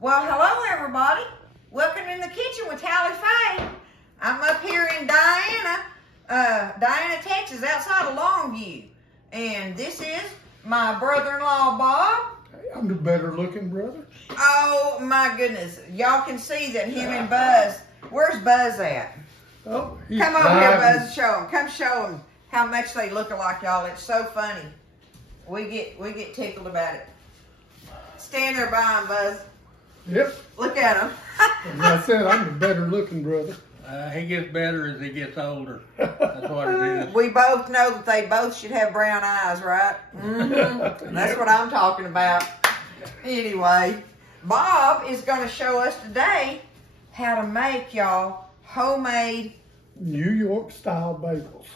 Well, hello everybody. Welcome in the kitchen with Hallie Faye. I'm up here in Diana, Texas, outside of Longview. And this is my brother-in-law, Bob. Hey, I'm the better looking brother. Oh my goodness. Y'all can see that him and Buzz. Where's Buzz at? Oh, Come over here, Buzz, show him. Come show him how much they look alike, y'all. It's so funny. We get tickled about it. Stand there by him, Buzz. Yep. Look at him. As I said, I'm the better looking brother. He gets better as he gets older. That's what it is. We both know that they both should have brown eyes, right? Mm-hmm. That's what I'm talking about. Anyway, Bob is going to show us today how to make, y'all, homemade New York Style Bagels.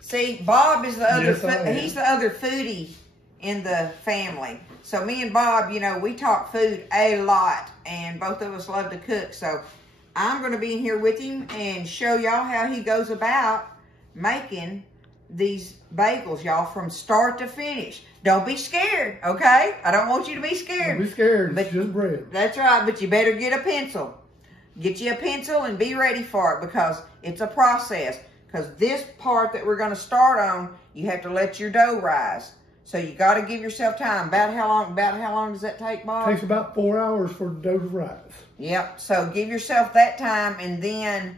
See, Bob is the other, Yes, he's the other foodie in the family. So me and Bob, you know, we talk food a lot, and both of us love to cook. So I'm going to be in here with him and show y'all how he goes about making these bagels, y'all, from start to finish. Don't be scared, okay? I don't want you to be scared. Don't be scared, But it's just bread. That's right, but you better get a pencil. Get you a pencil and be ready for it because it's a process. Because this part that we're going to start on, you have to let your dough rise. So you got to give yourself time. About how long does that take, Bob? It takes about 4 hours for the dough to rise. Yep. So give yourself that time, and then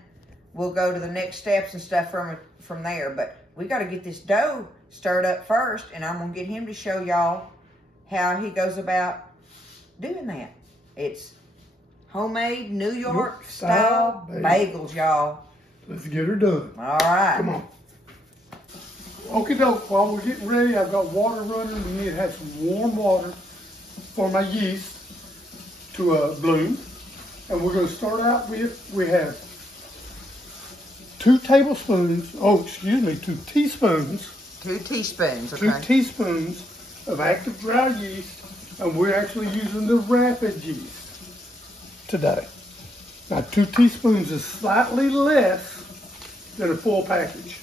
we'll go to the next steps and stuff from there. But we got to get this dough stirred up first, and I'm going to get him to show y'all how he goes about doing that. It's homemade New York style bagels, y'all. Let's get her done. All right. Come on. Okie doke, while we're getting ready, I've got water running. We need to have some warm water for my yeast to bloom. And we're going to start out with, we have 2 teaspoons. 2 teaspoons, okay. 2 teaspoons of active dry yeast, and we're actually using the rapid yeast today. Now 2 teaspoons is slightly less than a full package.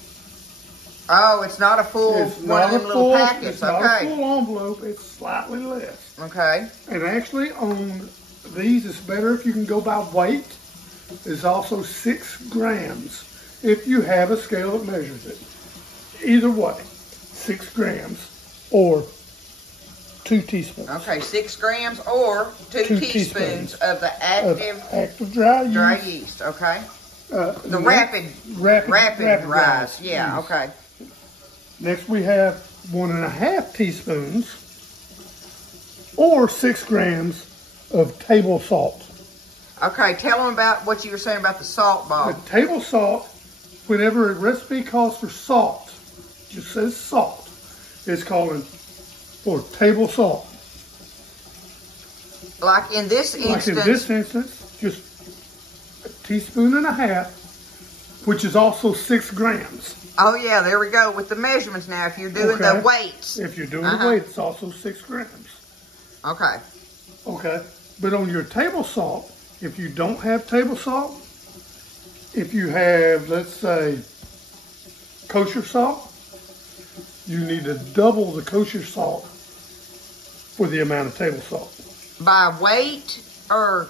Oh, it's not a full one of them little packets, it's not a full envelope, it's slightly less. Okay. And actually on these, it's better if you can go by weight. It's also 6 grams if you have a scale that measures it. Either way, 6 grams or 2 teaspoons. Okay, 6 grams or 2 teaspoons of the active dry yeast. Okay. The rapid rise. Yeah. yeast. Okay. Next we have 1.5 teaspoons or 6 grams of table salt. Okay, tell them about what you were saying about the salt, Bob. The table salt, whenever a recipe calls for salt, just says salt, it's calling for table salt. Like in this instance, just 1.5 teaspoons, which is also 6 grams. Oh yeah, there we go with the measurements now. If you're doing the weights. If you're doing the weight, it's also 6 grams. Okay. Okay. But on your table salt, if you don't have table salt, if you have, let's say, kosher salt, you need to double the kosher salt for the amount of table salt. By weight or?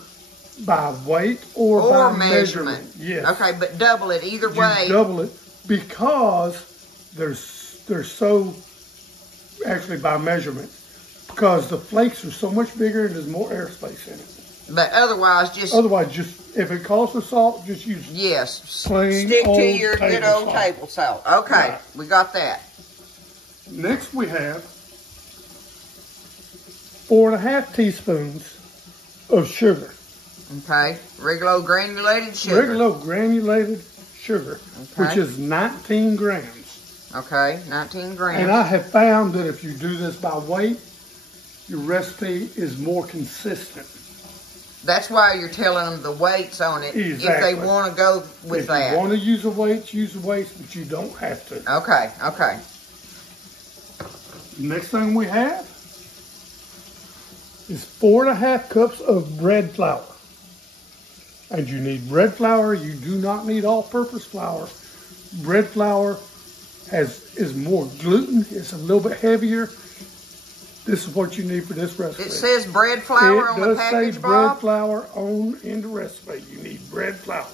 By weight or by measurement. Yes. Okay, but double it either way. Double it because they're so, actually by measurement, because the flakes are so much bigger and there's more airspace in it. But otherwise, just if it calls for salt, just use plain stick old to your good old table salt. Okay, right. We got that. Next we have 4.5 teaspoons of sugar. Okay, regular granulated sugar. Regular granulated sugar, which is 19 grams. Okay, 19 grams. And I have found that if you do this by weight, your recipe is more consistent. That's why you're telling them the weights on it. Exactly. If they want to go with that. If you want to use the weights, but you don't have to. Okay, okay. Next thing we have is 4.5 cups of bread flour. And you need bread flour. You do not need all-purpose flour. Bread flour is more gluten. It's a little bit heavier. This is what you need for this recipe. It says bread flour on the package, It does say bread Bob? flour in the recipe. You need bread flour.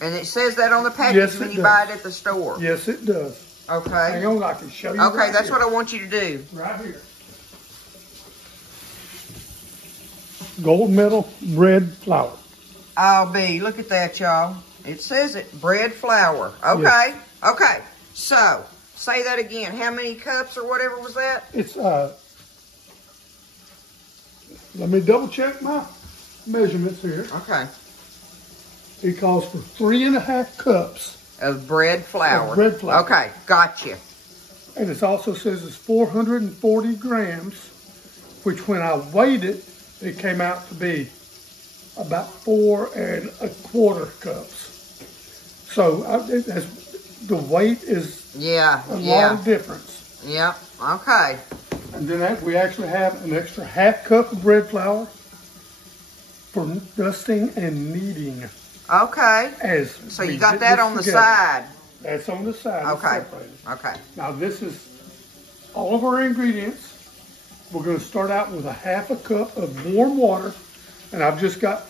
And it says that on the package Yes, when it you does. buy it at the store. Yes, it does. Okay. Hang on, I can show you. Okay, right that's here. what I want you to do. Right here. Gold medal bread flour. I'll be. Look at that, y'all. It says it. Bread flour. Okay. Yes. Okay. So, say that again. How many cups or whatever was that? It's, let me double check my measurements here. Okay. It calls for 3.5 cups. Of bread flour. Of bread flour. Okay. Gotcha. And it also says it's 440 grams, which when I weighed it, it came out to be about 4.25 cups. So the weight is Yeah. a lot of difference. Yep. Okay. And then we actually have an extra 1/2 cup of bread flour for dusting and kneading. Okay. So you got that on the side. That's on the side. Okay. Separated. Okay. Now this is all of our ingredients. We're going to start out with 1/2 cup of warm water. And I've just got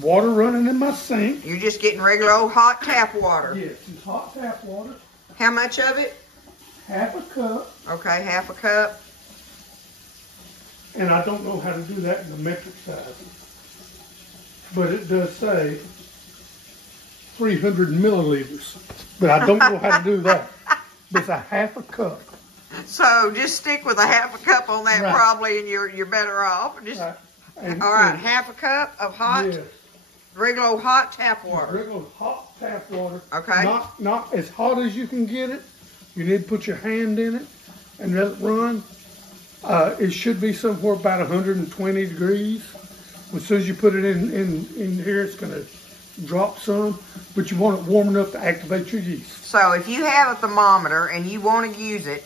water running in my sink. You're just getting regular old hot tap water. Yes, it's hot tap water. How much of it? 1/2 cup. Okay, 1/2 cup. And I don't know how to do that in the metric size. But it does say 300 milliliters. But I don't know how to do that. It's 1/2 cup. So just stick with 1/2 cup on that Right. probably, and you're better off. Just Right. And, all right, 1/2 cup of hot, Yes. regular old hot tap water. Regular hot tap water. Okay. Not as hot as you can get it. You need to put your hand in it and let it run. It should be somewhere about 120 degrees. As soon as you put it in here, it's going to drop some, but you want it warm enough to activate your yeast. So if you have a thermometer and you want to use it,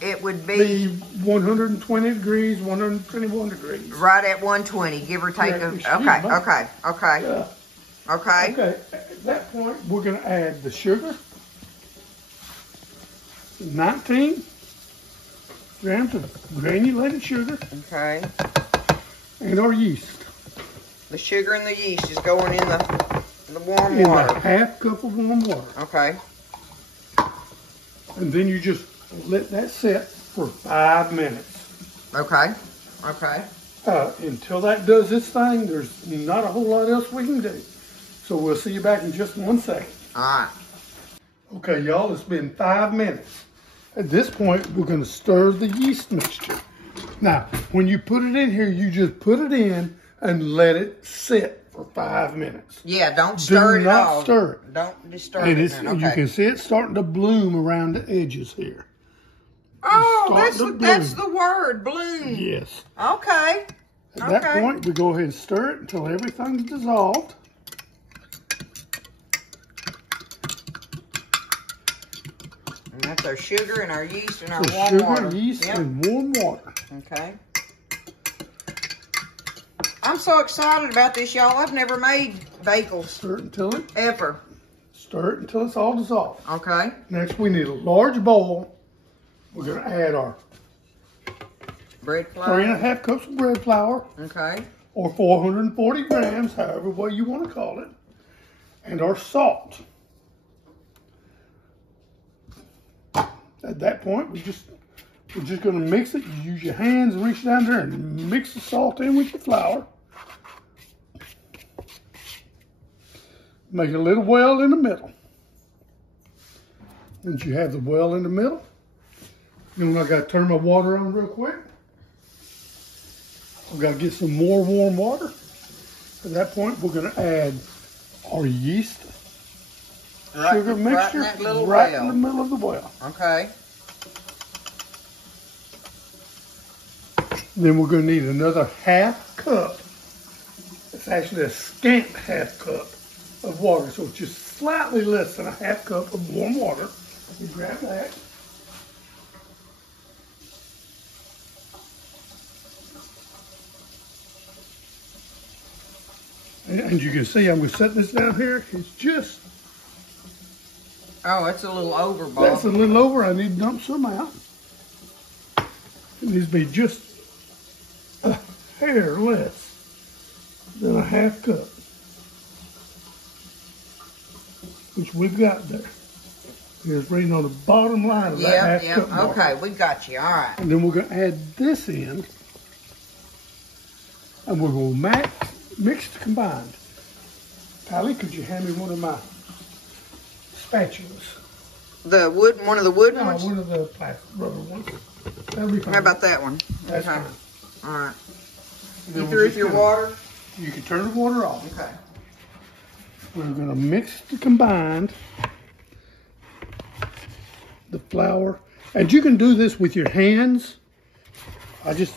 it would be 120 degrees, 121 degrees. right at 120, give or take. Yeah, Okay, excuse me. okay. Yeah. Okay. Okay, at that point, we're going to add the sugar. 19 grams of granulated sugar Okay. and our yeast. The sugar and the yeast is going in the warm In water. a 1/2 cup of warm water. Okay. And then you just let that sit for 5 minutes. Okay. Okay. Until that does its thing, there's not a whole lot else we can do. So we'll see you back in just 1 second. All right. Okay, y'all, it's been 5 minutes. At this point, we're going to stir the yeast mixture. Now, when you put it in here, you just put it in and let it sit for 5 minutes. Yeah, don't stir it Do not all. stir it. Don't disturb And it. it's, then. Okay. you can see it starting to bloom around the edges here. Oh, starting to that's bloom. the word, bloom. Yes. Okay. At that point, we go ahead and stir it until everything's dissolved. And that's our sugar and our yeast and our So warm sugar, water. yeast, Yep. and warm water. Okay. I'm so excited about this, y'all. I've never made bagels Stir it until it's all dissolved. Okay. Next, we need a large bowl. We're going to add our Bread flour. 3.5 cups of bread flour, Okay. or 440 grams, however way you want to call it, and our salt. At that point, we're just going to mix it. You use your hands and reach down there and mix the salt in with the flour. Make a little well in the middle. Once you have the well in the middle, then I got to turn my water on real quick. I've got to get some more warm water. At that point, we're going to add our yeast, sugar mixture right in the middle of the well. Okay. Then we're going to need another 1/2 cup. It's actually a scant 1/2 cup of water, so it's just slightly less than a 1/2 cup of warm water. You grab that. And you can see I'm going to set this down here. It's just, Oh, that's a little over, Bob. that's a little over. I need to dump some out. And needs to be just a hair less than a half cup, which we've got there. Here's reading on the bottom line of that half cup mark. Okay, we got you. All right. And then we're going to add this in, and we're going to mix the combined. Pally, could you hand me one of my spatulas? One of the wooden ones? No, one of the plastic rubber ones. That'll be fine. How about that one? That's okay. fine. All right. You threw your water? You can turn the water off. Okay. We're going to mix the combined, the flour, and you can do this with your hands. I just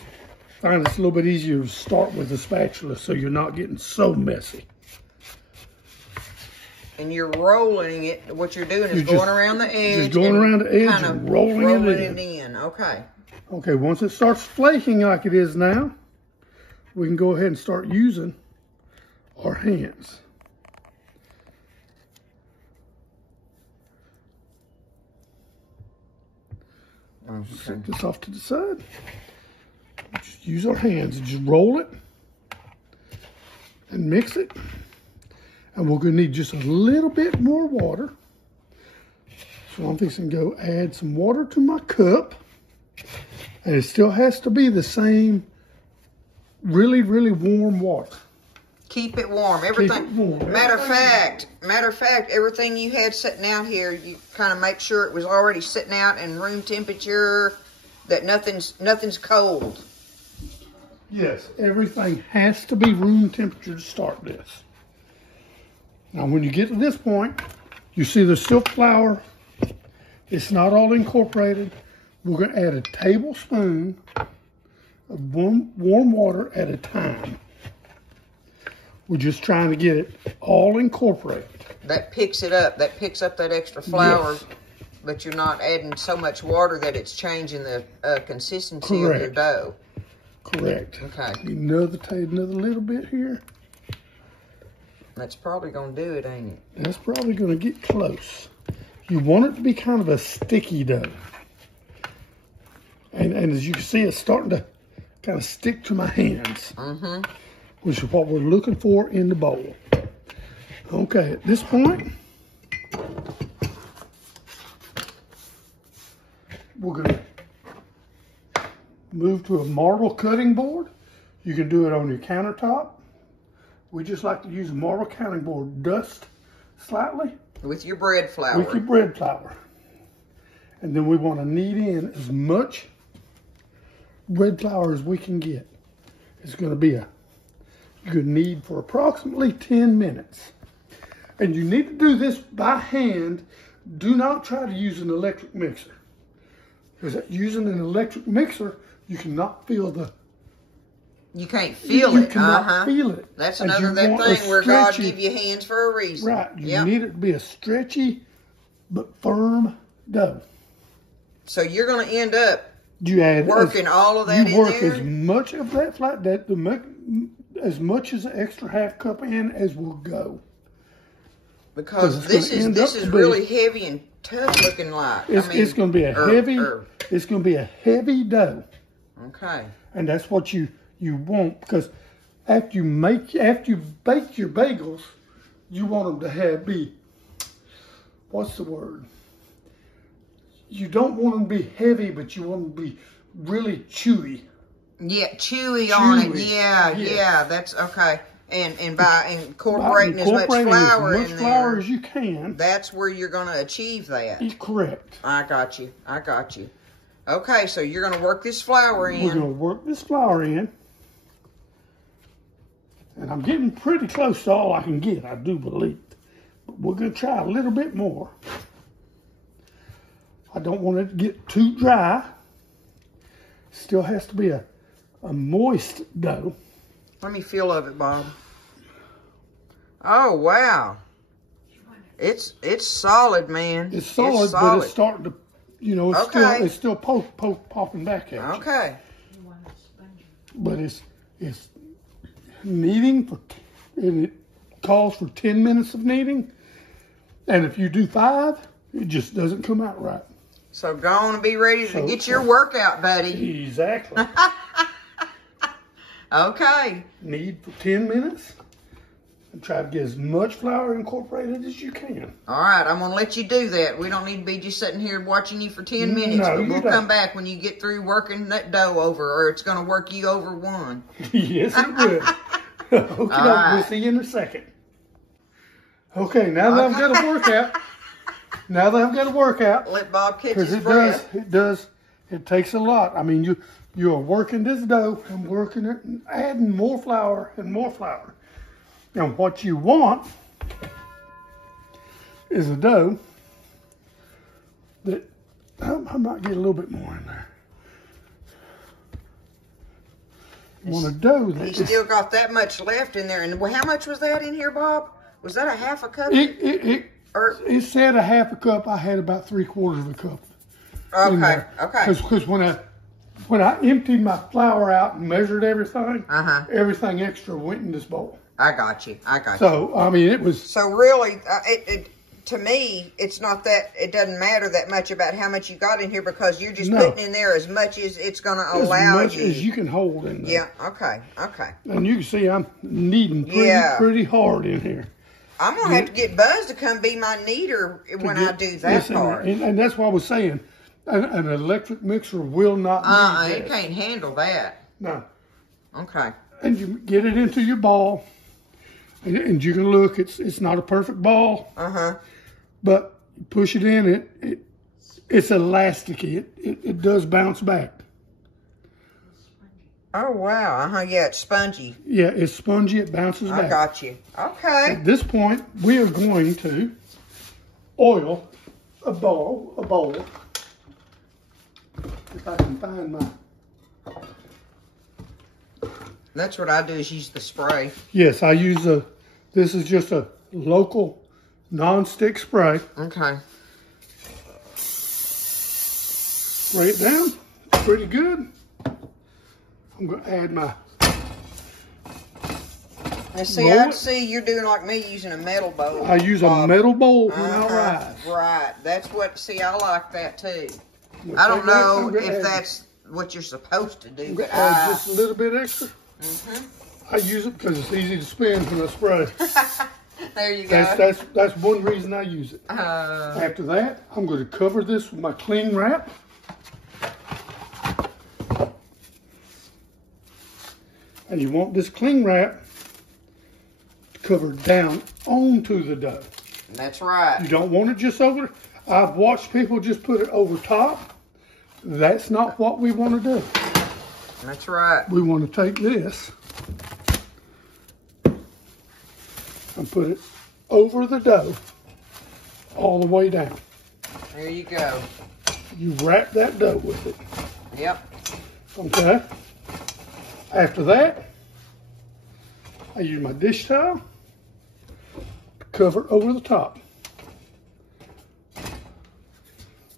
find it's a little bit easier to start with a spatula so you're not getting so messy. And you're rolling it. What you're doing is going around the edge. Just going around the edge and rolling it in. Okay. Okay, once it starts flaking like it is now, we can go ahead and start using our hands. Okay. Set this off to the side. Just use our hands and just roll it and mix it. And we're going to need just a little bit more water. So I'm fixing to go add some water to my cup. And it still has to be the same really, really warm water. Keep it warm. Everything. Keep it warm. Matter of fact, everything you had sitting out here, you kind of make sure it was already sitting out in room temperature, that nothing's cold. Yes, everything has to be room temperature to start this. Now, when you get to this point, you see there's still flour. It's not all incorporated. We're going to add a tablespoon of warm water at a time. We're just trying to get it all incorporated. That picks it up. That picks up that extra flour, yes. But you're not adding so much water that it's changing the consistency of your dough. Correct. Okay. Another little bit here. That's probably going to do it, ain't it? That's probably going to get close. You want it to be kind of a sticky dough. And as you can see, it's starting to kind of stick to my hands. Mm-hmm. Which is what we're looking for in the bowl. Okay, at this point, we're going to move to a marble cutting board. You can do it on your countertop. We just like to use a marble cutting board, dust slightly. With your bread flour. With your bread flour. And then we want to knead in as much bread flour as we can get. It's going to be you're going to knead for approximately 10 minutes. And you need to do this by hand. Do not try to use an electric mixer. Because using an electric mixer, you cannot feel the... You can't feel it. You cannot feel it. That's another thing where God give you hands for a reason. Right. You need it to be a stretchy but firm dough. So you're going to end up working all of that in there? You work as much of that as much as an extra half cup in as will go. Because this is really heavy and tough looking like. It's going to be it's going to be a heavy dough. Okay. And that's what you want, because after you bake your bagels, you want them to be what's the word? You don't want them to be heavy, but you want them to be really chewy. Yeah, chewy on it. Yeah, that's okay. And by incorporating as much flour in there as you can, that's where you're going to achieve that. Correct. I got you. Okay, so you're going to work this flour in. We're going to work this flour in. And I'm getting pretty close to all I can get, I do believe. But we're going to try a little bit more. I don't want it to get too dry. Still has to be a moist dough. Let me feel of it, Bob. Oh, wow. It's solid, man. It's solid, but it's starting to, it's still popping back at you. Okay. But it's kneading and it calls for 10 minutes of kneading. And if you do 5, it just doesn't come out right. So go on and be ready to get your workout, buddy. Exactly. Okay. Knead for 10 minutes. And try to get as much flour incorporated as you can. All right, I'm going to let you do that. We don't need to be just sitting here watching you for 10 minutes. No, but we'll don't. come back when you get through working that dough over, or it's going to work you over one. Yes, it will. Okay, right. We'll see you in a second. Okay, now that I've got to work out. Let Bob catch his Because breath. it takes a lot. I mean, you are working this dough and working it and adding more flour and more flour. And what you want is a dough that, I might get a little bit more in there. You want a dough that He's still got that much left in there. And how much was that in here, Bob? Was that a half a cup? It said a half a cup. I had about 3/4 of a cup. Okay, okay. Because when I emptied my flour out and measured everything, everything extra went in this bowl. I got you. So, I mean, it was... So, really, to me, it's not that... It doesn't matter that much about how much you got in here because you're just putting in there as much as it's going to allow you. As much as you can hold in there. Yeah, okay. And you can see I'm kneading pretty hard in here. I'm going to have to get Buzz to come be my kneader when I do that part. And that's what I was saying. An electric mixer will not need it can't handle that. No. Okay. And you get it into your ball. And you can look, it's not a perfect ball. But push it in, it's elasticy. It does bounce back. Oh, wow. Yeah, it's spongy. Yeah, it's spongy. It bounces back. I got you. Okay. At this point, we are going to oil a bowl. If I can find my... That's what I do is use the spray. Yes, I use this is just a local non-stick spray. Okay. Spray it down. Pretty good. I'm going to add my... Now, see, I see you're doing like me using a metal bowl. I use a metal bowl when I rise. Right. That's what... See, I like that too. I don't know if that's what you're supposed to do, but add just a little bit extra. I use it because it's easy to spin when I spray. There you go. That's one reason I use it. After that, I'm going to cover this with my cling wrap. And you want this cling wrap covered down onto the dough. That's right. You don't want it just over. I've watched people just put it over top. That's not what we want to do. That's right. We want to take this and put it over the dough all the way down. There you go. You wrap that dough with it. Yep. Okay. After that, I use my dish towel to cover it over the top.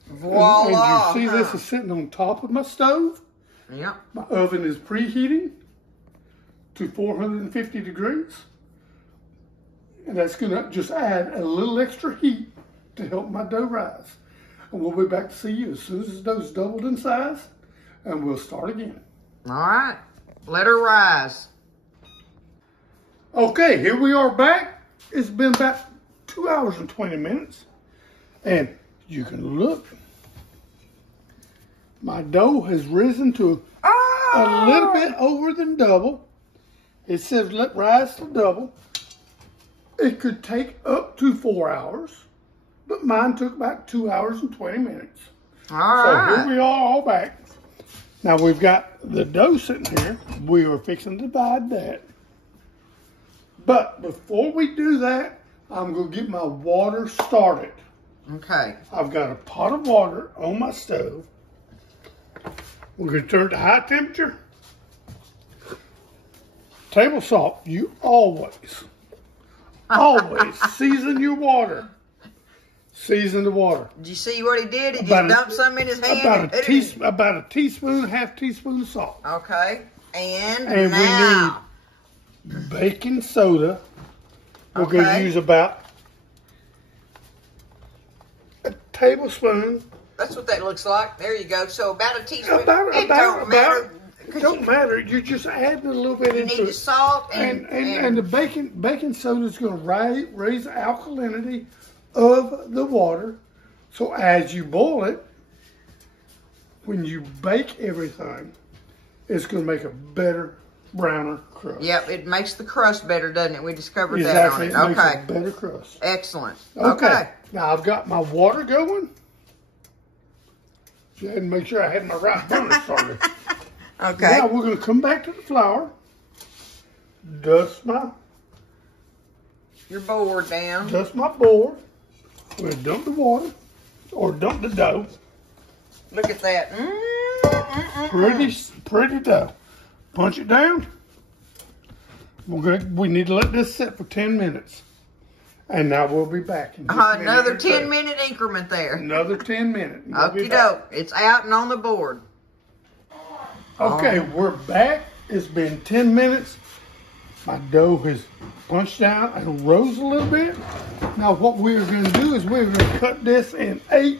Voila. And you see this is sitting on top of my stove. Yep. My oven is preheating to 450 degrees. And that's going to just add a little extra heat to help my dough rise. And we'll be back to see you as soon as the dough's doubled in size. And we'll start again. All right. Let her rise. Okay, here we are back. It's been about 2 hours and 20 minutes. And you can look. My dough has risen to a little bit over than double. It says let rise to double. It could take up to 4 hours, but mine took about 2 hours and 20 minutes. All right. So here we are all back. Now we've got the dough sitting here. We are fixing to divide that. But before we do that, I'm going to get my water started. Okay. I've got a pot of water on my stove. We're going to turn it to high temperature. Table salt, you always season your water. Season the water. Did you see what he did? He just dumped some in his hand. About a teaspoon, half teaspoon of salt. Okay. And now we need baking soda. We're going to use about a tablespoon That's what that looks like. There you go. So about a teaspoon. It don't matter. Don't matter. You're just adding a little bit You into need it. the salt And the baking soda is going to raise the alkalinity of the water. So as you boil it, when you bake everything, it's going to make a better, browner crust. Yep, it makes the crust better, doesn't it? We discovered Exactly. that on it. Makes Okay. a better crust. Excellent. Okay. Now I've got my water going. So I had to make sure I had my right burner started. Okay. Now we're going to come back to the flour. Dust Your board down. my board. We're going to dump the water or dump the dough. Look at that. Pretty dough. Punch it down. We need to let this sit for 10 minutes. And now we'll be back. In just a minute Another or two. 10-minute increment there. Another 10 minutes. We'll Okie doke. It's out and on the board. Okay, we're back. It's been 10 minutes. My dough has punched down and rose a little bit. Now what we're going to do is we're going to cut this in 8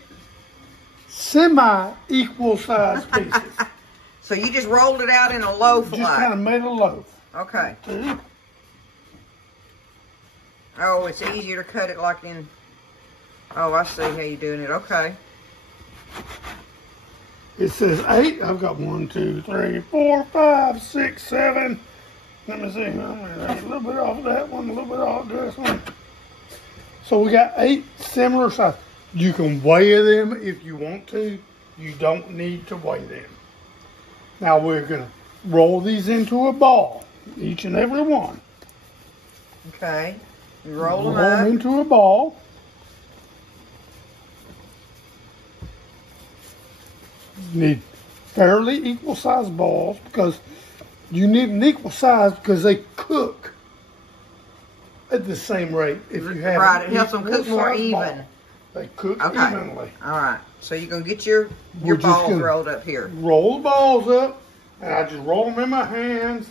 semi-equal sized pieces. So you just rolled it out in a loaf Just kind of made a loaf. Okay. Oh, it's easier to cut it like in... Oh, I see how you're doing it. Okay. It says 8. I've got 1, 2, 3, 4, 5, 6, 7. Let me see. A little bit off that one, a little bit off this one. So we got 8 similar size. You can weigh them if you want to. You don't need to weigh them. Now we're going to roll these into a ball, each and every one. Okay. You roll them them up. into a ball. You need fairly equal sized balls because you need an equal size because they cook at the same rate. If you have Right, it helps them cook more equal-sized even. ball, they cook Okay. evenly. All right. So you're going to get your We're just balls gonna rolled up here. Roll the balls up, and I just roll them in my hands,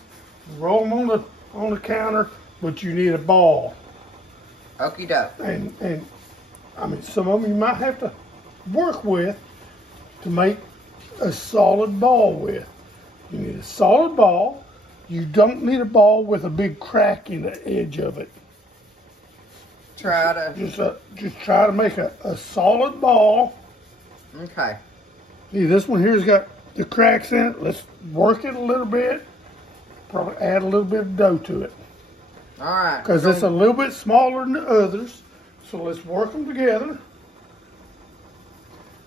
roll them on the counter, but you need a ball. Okie doke. And I mean, some of them you might have to work with to make a solid ball with. You need a solid ball. You don't need a ball with a big crack in the edge of it. Try to... Just try to make a solid ball. Okay. See, this one here's got the cracks in it. Let's work it a little bit. Probably add a little bit of dough to it. All right. Because it's a little bit smaller than the others. So let's work them together.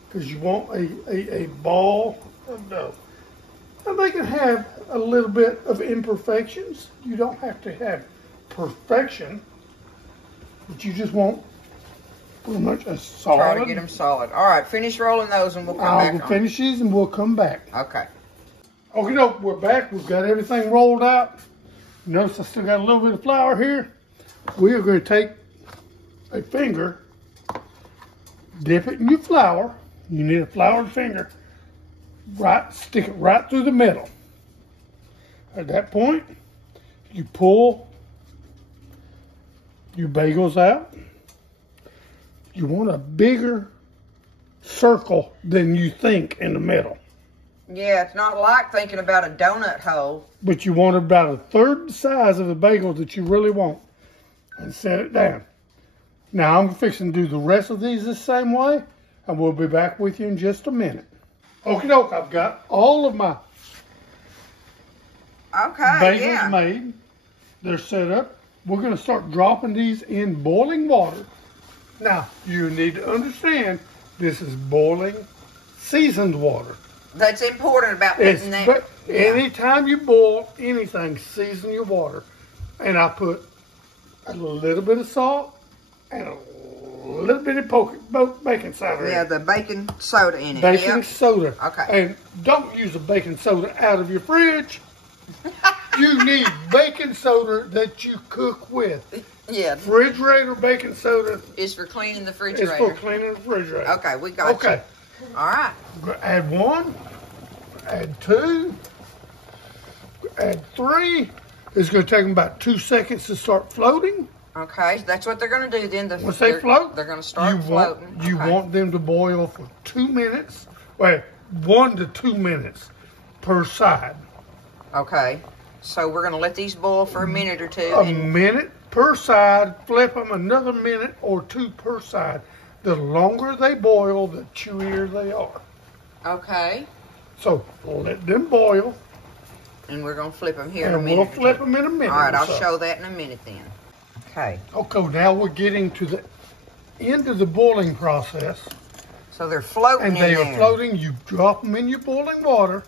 Because you want a ball of dough. And they can have a little bit of imperfections. You don't have to have perfection. But you just want pretty much a solid. Try to get them solid. All right. Finish rolling those and we'll come back I'll on. finish these and we'll come back. Okay. Okay, doke, we're back. We've got everything rolled out. Notice I still got a little bit of flour here. We are going to take a finger, dip it in your flour. You need a floured finger. Stick it right through the middle. At that point, you pull your bagels out. You want a bigger circle than you think in the middle. Yeah, it's not like thinking about a donut hole. But you want about a third the size of the bagel that you really want. And set it down. Now I'm fixing to do the rest of these the same way. And we'll be back with you in just a minute. Okie doke, I've got all of my bagels made. They're set up. We're going to start dropping these in boiling water. Now, you need to understand, this is boiling seasoned water. That's important about putting that. But anytime you boil anything, season your water. And I put a little bit of salt and a little bit of baking soda. Yeah, the baking soda in it. Baking soda. Okay. And don't use the baking soda out of your fridge. You need baking soda that you cook with. Yeah. Refrigerator baking soda Is for cleaning the is refrigerator. for cleaning the refrigerator. Okay, we got Okay. you. All right. Add 1, add 2, add 3. It's going to take them about 2 seconds to start floating. Okay, that's what they're going to do then. Once they float, they're going to start floating. You want them to boil for 2 minutes. Well, 1 to 2 minutes per side. Okay, so we're going to let these boil for a minute or two. A minute per side. Flip them another minute or 2 per side. The longer they boil, the chewier they are. Okay. So let them boil. And we're going to flip them here in a minute. And we'll flip them in a minute. All right, I'll show that in a minute then. Okay. Okay, now we're getting to the end of the boiling process. So they're floating and they are floating. You drop them in your boiling water.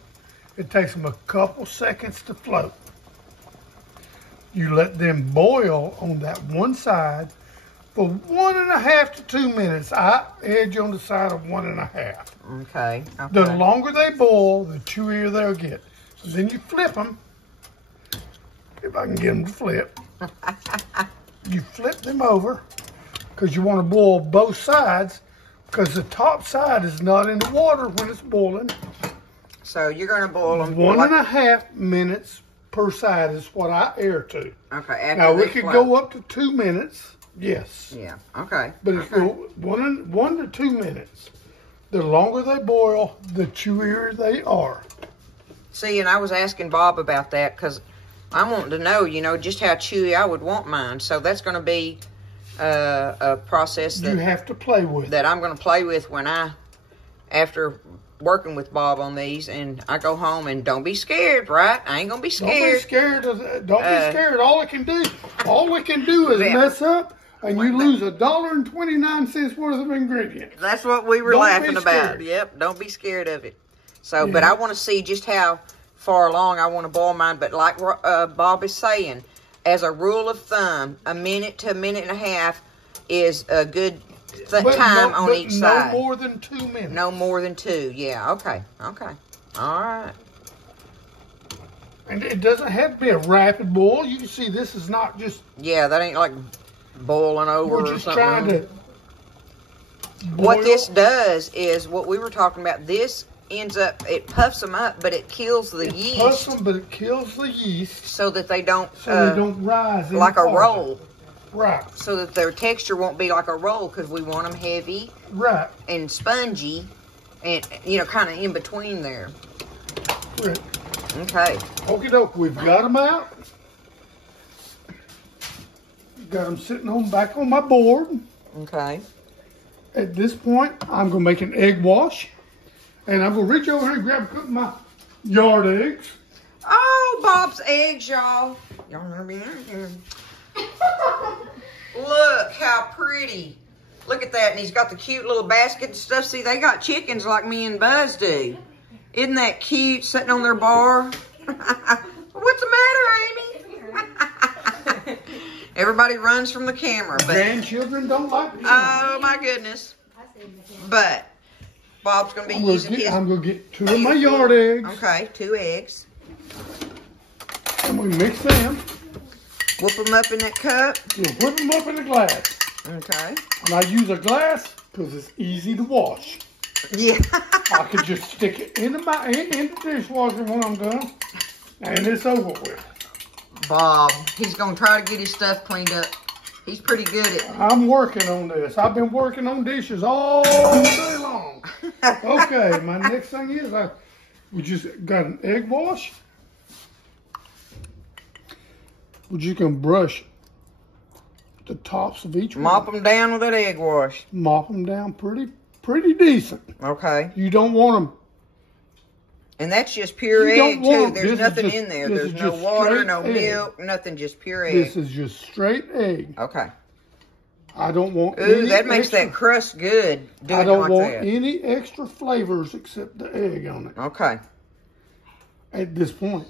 It takes them a couple seconds to float. You let them boil on that one side for 1.5 to 2 minutes. I edge on the side of 1.5. Okay. The longer they boil, the chewier they'll get. So then you flip them. If I can get them to flip. You flip them over because you want to boil both sides because the top side is not in the water when it's boiling. So you're going to boil them 1.5 minutes per side is what I air to. Okay. Now we could go up to 2 minutes. Yes. Yeah. Okay. But if you go 1 to 2 minutes, the longer they boil, the chewier they are. See, and I was asking Bob about that because I wanted to know, you know, just how chewy I would want mine. So that's going to be a process that you have to play with. That I'm going to play with after working with Bob on these, and I go home and don't be scared, right? I ain't going to be scared. Don't be scared. Don't be scared. All it can do is mess up, and you lose $1.29 worth of ingredients. That's what we were laughing about. Yep, don't be scared of it. So, but I want to see just how far along I want to boil mine. But like Bob is saying, as a rule of thumb, a minute to a minute and a half is a good time on each side. No more than 2 minutes. No more than 2. Yeah. Okay. Okay. All right. And it doesn't have to be a rapid boil. You can see this is not just. Yeah, that ain't like boiling over or something. We're just trying to. What this does is what we were talking about. This ends up, it puffs them up, but it kills the yeast. It puffs them, but it kills the yeast. So that they don't. So they don't rise. Like a roll. Right. So that their texture won't be like a roll because we want them heavy. Right. And spongy, and you know, kind of in between there. Right. Okay. Okie doke, we've got them out. Got them sitting back on my board. Okay. At this point, I'm gonna make an egg wash, and I'm gonna reach over here and grab a couple of my yard eggs. Oh, Bob's eggs, y'all. Y'all remember that? Look how pretty. Look at that. And he's got the cute little basket and stuff. See, they got chickens like me and Buzz do. Isn't that cute, sitting on their bar? What's the matter, Amy? Everybody runs from the camera. But grandchildren don't like me. Oh, my goodness. But Bob's going to be using his. I'm going to get 2 of my yard eggs. Okay, 2 eggs. And we mix them. Whip them up in that cup. We'll whip them up in a glass. Okay. And I use a glass because it's easy to wash. Yeah. I could just stick it in the dishwasher when I'm done, and it's over with. Bob, he's going to try to get his stuff cleaned up. He's pretty good at it. I'm working on this. I've been working on dishes all day long. Okay, my next thing is we just got an egg wash. We're just going to brush the tops of each one. Mop them down with that egg wash. Mop them down pretty decent. Okay. You don't want them. And that's just pure egg, too. There's nothing in there. There's no water, no milk, nothing, just pure egg. This is just straight egg. Okay. I don't want any that makes that crust good. I don't want any extra flavors except the egg on it. Okay. At this point.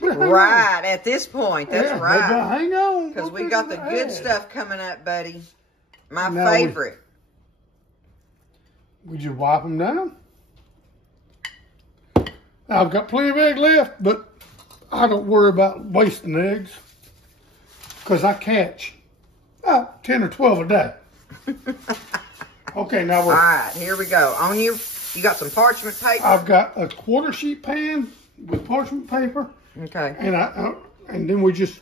Right, at this point. That's right. Hang on. Because we got the good stuff coming up, buddy. My favorite. We just wipe them down. Now, I've got plenty of egg left, but I don't worry about wasting eggs because I catch 10 or 12 a day. Okay, now we're... All right, here we go. On you got some parchment paper? I've got a 1/4 sheet pan with parchment paper. Okay. And then we just...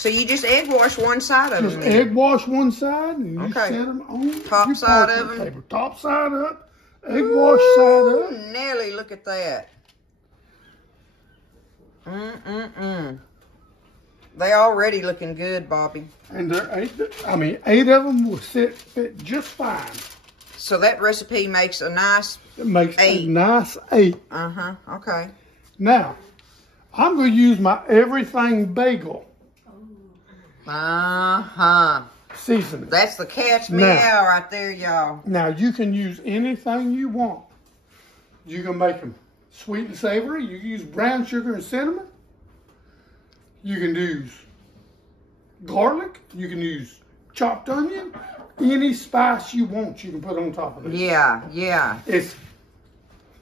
So you just egg wash one side of Just them. egg wash one side and you Okay. set them on Top your side parchment of 'em. paper. Top side up, egg wash side up. Nelly, look at that. They already looking good, Bobby. And they're 8 of them will fit just fine. So that recipe makes a nice It makes 8. a nice 8. Okay. Now, I'm going to use my everything bagel seasoning. That's the cat's meow right there, y'all. Now, you can use anything you want. You can make them sweet and savory. You can use brown sugar and cinnamon. You can use garlic. You can use chopped onion. Any spice you want, you can put on top of it. Yeah, yeah. It's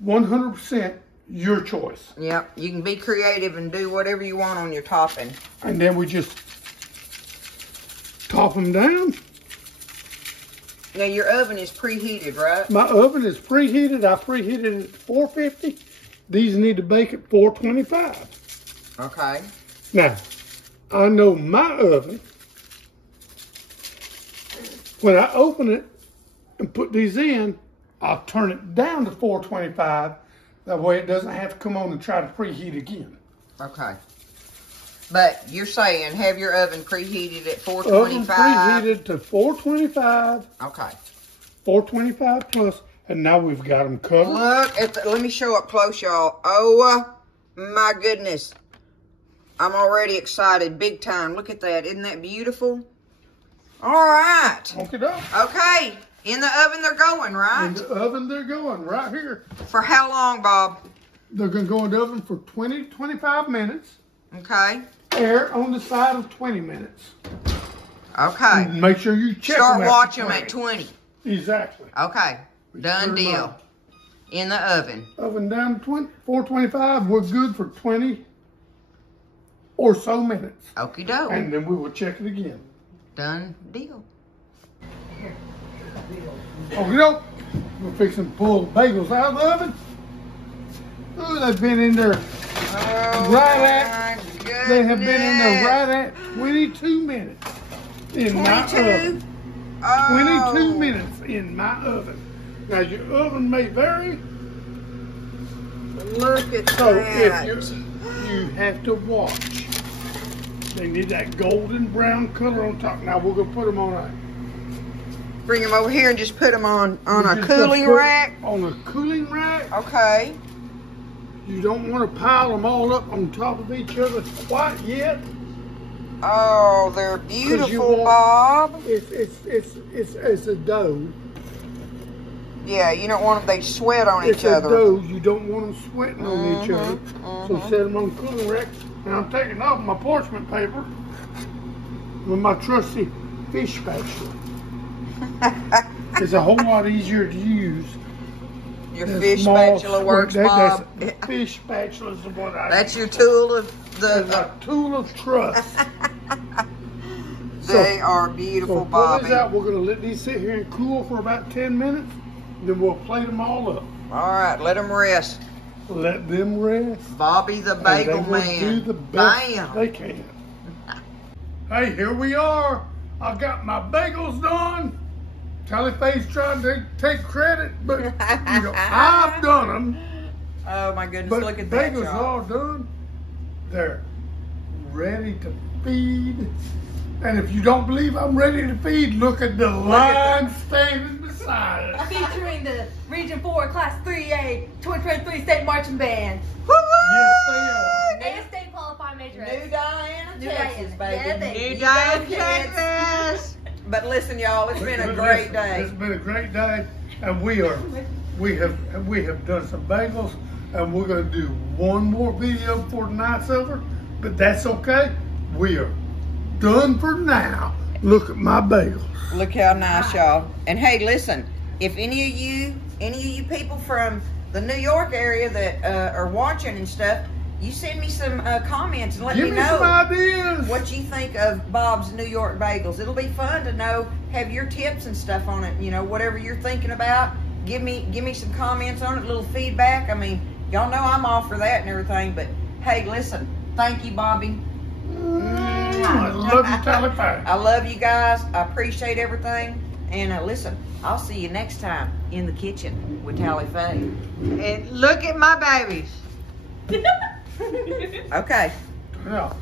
100% your choice. Yep. You can be creative and do whatever you want on your topping. And then we just top them down. Now your oven is preheated, right? My oven is preheated. I preheated it at 450. These need to bake at 425. Okay. Now, I know my oven, when I open it and put these in, I'll turn it down to 425. That way it doesn't have to come on and try to preheat again. Okay. But you're saying have your oven preheated at Oven 425? preheated to 425. Okay. 425 plus, and now we've got them covered. Look at let me show up close, y'all. Oh, my goodness. I'm already excited, big time. Look at that. Isn't that beautiful? All right. Okay, done. Okay. In the oven they're going, right? In the oven they're going, right here. For how long, Bob? They're going to go in the oven for 20-25 minutes. Okay. Air on the side of 20 minutes. Okay. And make sure you check Start them watching them after at 20. Exactly. Okay. Done Turn 'em deal. on. In the oven. Oven down to 425. We're good for 20 or so minutes. Okie doke. And then we will check it again. Done deal. Okay, doke. We're fixing to pull the bagels out of the oven. Ooh, they've been in there They have been in there right at 22 minutes in my oven. 22 minutes in my oven. Now your oven may vary. Look at So that. if you have to watch. They need that golden brown color on top. Now we're gonna put them on a Bring them over here and just put them on a cooling rack. On a cooling rack. Okay. You don't want to pile them all up on top of each other quite yet. Oh, they're beautiful, Bob. It's a dough. Yeah, you don't want them, they sweat on It's each a other. dough. You don't want them sweating on each other. So set them on cooling racks. And I'm taking off my parchment paper with my trusty fish spatula. It's a whole lot easier to use. Your than fish small spatula works, that's Bob. fish spatula is what I That's use. your tool of It's the. a tool of trust. They are beautiful, So pull Bobby. these out. We're going to let these sit here and cool for about 10 minutes. Then we'll plate them all up. All right, let them rest. Let them rest. Bobby the And Bagel they will Man. do the best Bam. they can. Hey, here we are. I got my bagels done. Charlie Faye's trying to take credit, but I've done them. Oh my goodness, But look at that, bagels y'all. all done. They're ready to feed. And if you don't believe I'm ready to feed, look at the line standing beside us. Featuring the Region 4 Class 3A 2023 State Marching Band. Yes, they are. And State Qualified Major. New Diana, New Texas, Diana. baby. Yeah, baby. New You Diana, go, kids. Texas. But listen, y'all, it's been a great day. It's been a great day, and we have done some bagels, and we're going to do one more video before the night's over. But that's okay. We are done for now. Look at my bagels. Look how nice, y'all. And hey, listen, if any of you people from the New York area that are watching and stuff, you send me some comments and let Give me me know some ideas. what you think of Bob's New York Bagels. It'll be fun to know, have your tips and stuff on it. You know, whatever you're thinking about, give me some comments on it, a little feedback. I mean, y'all know I'm all for that and everything. But hey, listen, thank you, Bobby. I love you, Tally Faye. I love you guys. I appreciate everything. And listen, I'll see you next time in the kitchen with Tally Faye. And look at my babies. Okay. Yeah.